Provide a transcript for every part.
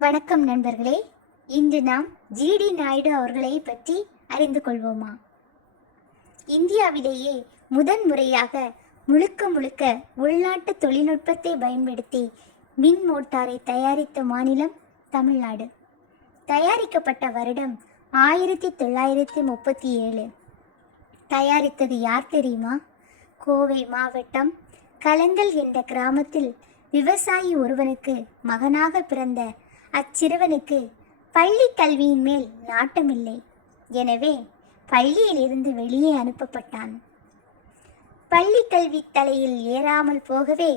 வணக்கம் நண்பர்களே. இன்று நாம் ஜிடி நாயுடு அவர்களை பற்றி அறிந்து கொள்வோமா? இந்தியாவிலேயே முதன் முறையாக முழுக்க முழுக்க உள்நாட்டு தொழில்நுட்பத்தை பயன்படுத்தி மின் மோட்டாரை தயாரித்த மாநிலம் தமிழ்நாடு. தயாரிக்கப்பட்ட வருடம் ஆயிரத்தி தொள்ளாயிரத்தி முப்பத்தி ஏழு. தயாரித்தது யார் தெரியுமா? கோவை மாவட்டம் கலங்கல் என்ற கிராமத்தில் விவசாயி ஒருவனுக்கு மகனாக பிறந்த அச்சிறுவனுக்கு பள்ளி கல்வியின் மேல் நாட்டமில்லை. எனவே பள்ளியிலிருந்து வெளியே அனுப்பப்பட்டான். பள்ளி கல்வி தலையில் ஏறாமல் போகவே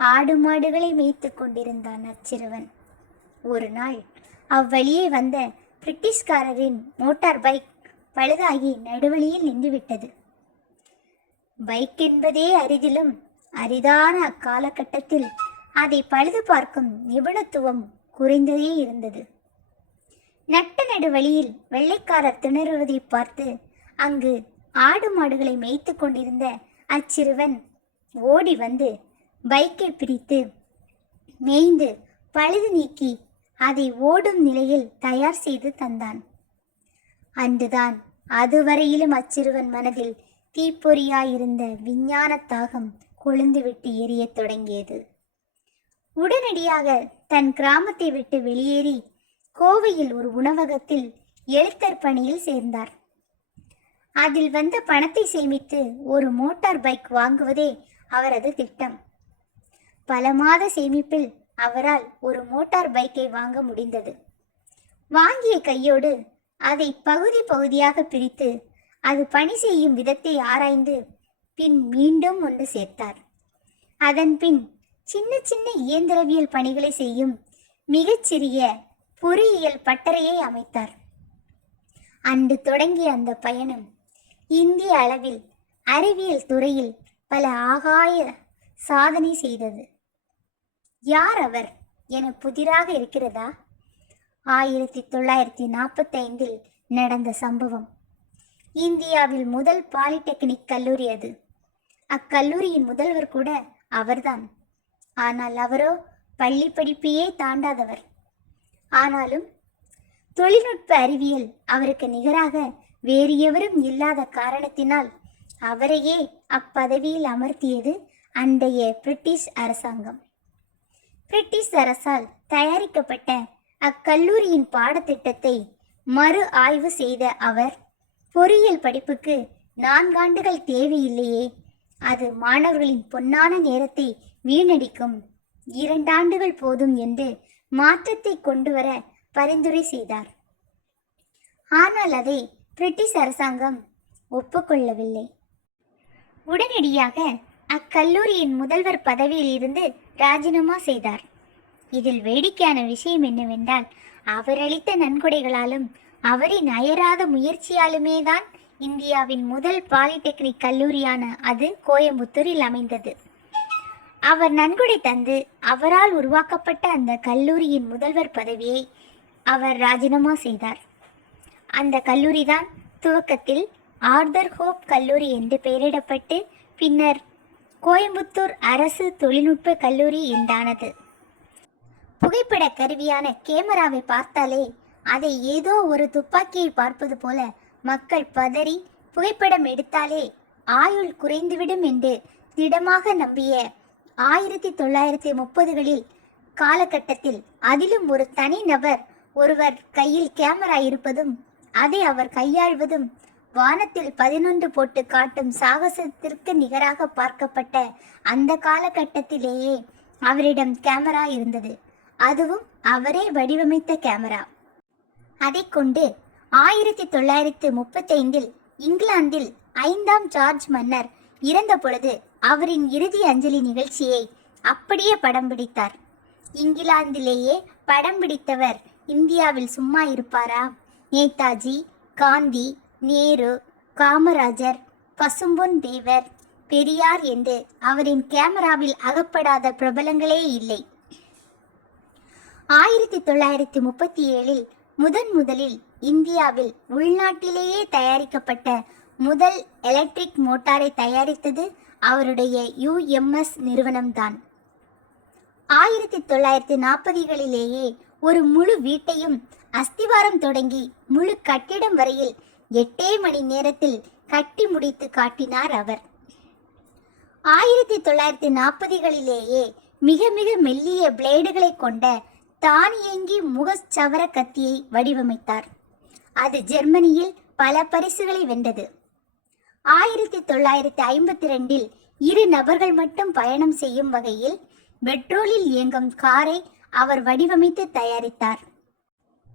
ஆடு மாடுகளை மேய்த்து கொண்டிருந்தான் அச்சிறுவன். ஒரு நாள் அவ்வழியே வந்த பிரிட்டிஷ்காரரின் மோட்டார் பைக் பழுதாகி நடுவழியில் நின்றுவிட்டது. பைக் என்பதே அரிதிலும் அரிதான அக்காலகட்டத்தில் அதை பழுது பார்க்கும் நிபுணத்துவம் குறைந்ததே இருந்தது. நட்ட வழியில் வெள்ளைக்காரர் திணறுவதை பார்த்து அங்கு ஆடு மாடுகளை மேய்த்து கொண்டிருந்த அச்சிறுவன் ஓடி வந்து பைக்கை பிரித்து மேய்ந்து பழுது நீக்கி அதை ஓடும் நிலையில் தயார் செய்து தந்தான். அன்றுதான் அதுவரையிலும் அச்சிறுவன் மனதில் தீப்பொறியாயிருந்த விஞ்ஞான தாகம் கொழுந்துவிட்டு எரியத் தொடங்கியது. உடனடியாக தன் கிராமத்தை விட்டு வெளியேறி கோவையில் ஒரு உணவகத்தில் எழுத்தர் பணியில் சேர்ந்தார். அதில் வந்த பணத்தை சேமித்து ஒரு மோட்டார் பைக் வாங்குவதே அவரது திட்டம். பல மாத சேமிப்பில் அவரால் ஒரு மோட்டார் பைக்கை வாங்க முடிந்தது. வாங்கிய கையோடு அதை பகுதி பகுதியாக பிரித்து அது பணி செய்யும் விதத்தை ஆராய்ந்து பின் மீண்டும் ஒன்று சேர்த்தார். அதன் பின் சின்ன சின்ன இயந்திரவியல் பணிகளை செய்யும் மிகச்சிறிய பொறியியல் பட்டறையை அமைத்தார். அன்று தொடங்கிய அந்த பயணம் இந்திய அளவில் அறிவியல் துறையில் பல ஆகாய சாதனை செய்தது. யார் அவர் என புதிராக இருக்கிறதா? ஆயிரத்தி தொள்ளாயிரத்தி நாற்பத்தைந்தில் நடந்த சம்பவம். இந்தியாவில் முதல் பாலிடெக்னிக் கல்லூரி அது. அக்கல்லூரியின் முதல்வர் கூட அவர்தான். ஆனால் அவரோ பள்ளி படிப்பையே தாண்டாதவர். ஆனாலும் தொழில்நுட்ப அறிவியல் அவருக்கு நிகராக வேறு எவரும் இல்லாத காரணத்தினால் அவரையே அப்பதவியில் அமர்த்தியது அன்றைய பிரிட்டிஷ் அரசாங்கம். பிரிட்டிஷ் அரசால் தயாரிக்கப்பட்ட அக்கல்லூரியின் பாடத்திட்டத்தை மறு ஆய்வு செய்த அவர் பொறியியல் படிப்புக்கு நான்காண்டுகள் தேவையில்லையே அது மாணவர்களின் பொன்னான நேரத்தை வீணடிக்கும். இரண்டாண்டுகள் போதும் என்று மாற்றத்தை கொண்டு வர பரிந்துரை செய்தார். ஆனால் அதை பிரிட்டிஷ் அரசாங்கம் ஒப்புக்கொள்ளவில்லை. உடனடியாக அக்கல்லூரியின் முதல்வர் பதவியில் இருந்து ராஜினாமா செய்தார். இதில் வேடிக்கையான விஷயம் என்னவென்றால் அவர் அளித்த நன்கொடைகளாலும் அவரின் அயராத முயற்சியாலுமே தான் இந்தியாவின் முதல் பாலிடெக்னிக் கல்லூரியான அது கோயம்புத்தூரில் அமைந்தது. அவர் நன்கொடை தந்து அவரால் உருவாக்கப்பட்ட அந்த கல்லூரியின் முதல்வர் பதவியை அவர் ராஜினாமா செய்தார். அந்த கல்லூரி தான் துவக்கத்தில் ஆர்தர் ஹோப் கல்லூரி என்று பெயரிடப்பட்டு பின்னர் கோயம்புத்தூர் அரசு தொழில்நுட்ப கல்லூரி என்றானது. புகைப்பட கருவியான கேமராவை பார்த்தாலே அதை ஏதோ ஒரு துப்பாக்கியை பார்ப்பது போல மக்கள் பதறி புகைப்படம் எடுத்தாலே ஆயுள் குறைந்துவிடும் என்று திடமாக நம்பிய ஆயிரத்தி தொள்ளாயிரத்தி முப்பதுகளில் காலகட்டத்தில் அதிலும் ஒரு தனி நபர் ஒருவர் கையில் கேமரா இருப்பதும் அதை அவர் கையாள்வதும் வானத்தில் பதினொன்று போட்டு காட்டும் சாகசத்திற்கு நிகராக பார்க்கப்பட்ட அந்த காலகட்டத்திலேயே அவரிடம் கேமரா இருந்தது. அதுவும் அவரே வடிவமைத்த கேமரா. அதைக் கொண்டு ஆயிரத்தி தொள்ளாயிரத்து முப்பத்தைந்தில் இங்கிலாந்தில் ஐந்தாம் ஜார்ஜ் மன்னர் இறந்த பொழுது அவரின் இறுதி அஞ்சலி நிகழ்ச்சியை அப்படியே படம் பிடித்தார். இங்கிலாந்திலேயே படம் பிடித்தவர் இந்தியாவில் சும்மா இருப்பாரா? நேதாஜி காந்தி நேரு காமராஜர் பசும்பொன் தேவர் பெரியார் என்று அவரின் கேமராவில் அகப்படாத பிரபலங்களே இல்லை. ஆயிரத்தி தொள்ளாயிரத்தி முப்பத்தி ஏழில் முதன் முதலில் இந்தியாவில் உள்நாட்டிலேயே தயாரிக்கப்பட்ட முதல் எலக்ட்ரிக் மோட்டாரை தயாரித்தது அவருடைய யுஎம்எஸ் நிறுவனம்தான். ஆயிரத்தி தொள்ளாயிரத்தி நாற்பதுகளிலேயே ஒரு முழு வீட்டையும் அஸ்திவாரம் தொடங்கி முழு கட்டிடம் வரையில் எட்டே மணி நேரத்தில் கட்டி முடித்து காட்டினார் அவர். ஆயிரத்தி தொள்ளாயிரத்தி நாற்பதுகளிலேயே மிக மிக மெல்லிய பிளேடுகளை கொண்ட தானியங்கி முகச்சவர கத்தியை வடிவமைத்தார். அது ஜெர்மனியில் பல பரிசுகளை வென்றது. ஆயிரத்தி தொள்ளாயிரத்தி ஐம்பத்தி ரெண்டில் இரு நபர்கள் மட்டும் பயணம் செய்யும் வகையில் பெட்ரோலில் இயங்கும் காரை அவர் வடிவமைத்து தயாரித்தார்.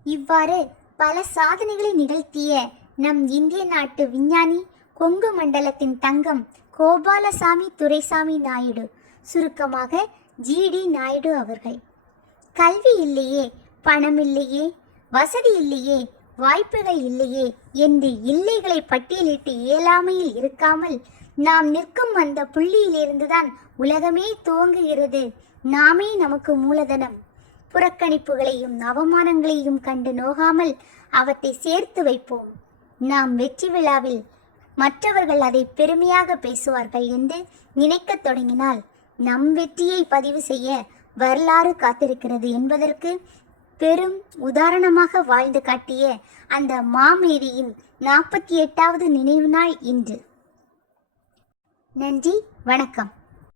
இவ்வாறு பல சாதனைகளை நிகழ்த்திய நம் இந்திய நாட்டு விஞ்ஞானி கொங்கு மண்டலத்தின் தங்கம் கோபாலசாமி துரைசாமி நாயுடு சுருக்கமாக ஜிடி நாயுடு அவர்கள். கல்வி இல்லையே பணம் இல்லையே வசதி இல்லையே வாய்ப்புகள் இல்லையே என்று இல்லைகளை பட்டியலிட்டு இயலாமையில் இருக்காமல் நாம் நிற்கும் அந்த புள்ளியிலிருந்துதான் உலகமே துவங்குகிறது. நாமே நமக்கு மூலதனம். புறக்கணிப்புகளையும் அவமானங்களையும் கண்டு நோகாமல் அவற்றை சேர்த்து வைப்போம். நாம் வெற்றி விழாவில் மற்றவர்கள் அதை பெருமையாக பேசுவார்கள் என்று நினைக்கத் தொடங்கினால் நம் வெற்றியை பதிவு செய்ய வரலாறு காத்திருக்கிறது என்பதற்கு பெரும் உதாரணமாக வாழ்ந்து காட்டிய அந்த மாமேரியின் நாற்பத்தி எட்டாவது நினைவு நாள் இன்று. நன்றி வணக்கம்.